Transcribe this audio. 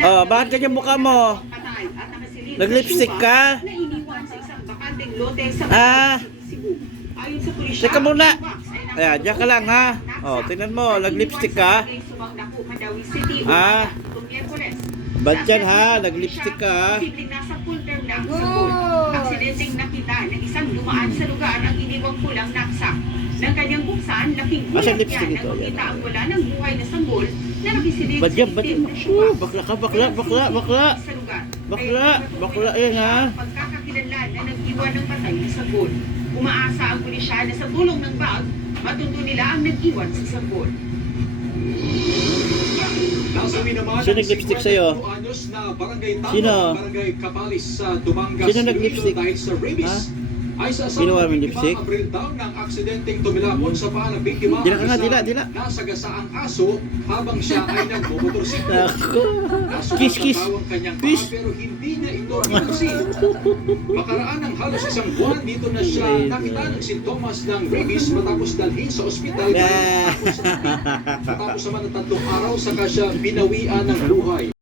Oh, bakit ganyan mukha mo? Nag-lipstick ka? Ah. Teka muna. Ayan, diyan ka lang ha. Oh, tingnan mo, nag-lipstick ka. Ah. Bad yan ha, nag-lipstick ka ha. Aksidenteng nakita ng isang dumaan sa lugar ang iniwang pulang naksak. Nang kanyang buksan, laking gulat niya nang makita ang wala ng buhay na sanggol na nakisilid Bad yan, bad yan. bakla Bakla, yan ha. Pagkakakilanlan na nag-iwan ng patay na sanggol. Umaasa ang pulisya na sa tulong ng bag, matuto nila ang nag-iwan sa sanggol. Sino nag-lipstick sa'yo? Sino? Sino nag-lipstick? Ha? Ginawa mo yung lipstick? Dila ka nga, dila. Nasagasa ang aso habang siya ay nagmomotorsiklo. Kiss. Pero hindi niya ito pinansin. Makaraan ng halos isang buwan dito na siya nakita ng sintomas ng rabies matapos dalhin sa ospital. Matapos naman ng 3 araw saka siya binawian ng buhay.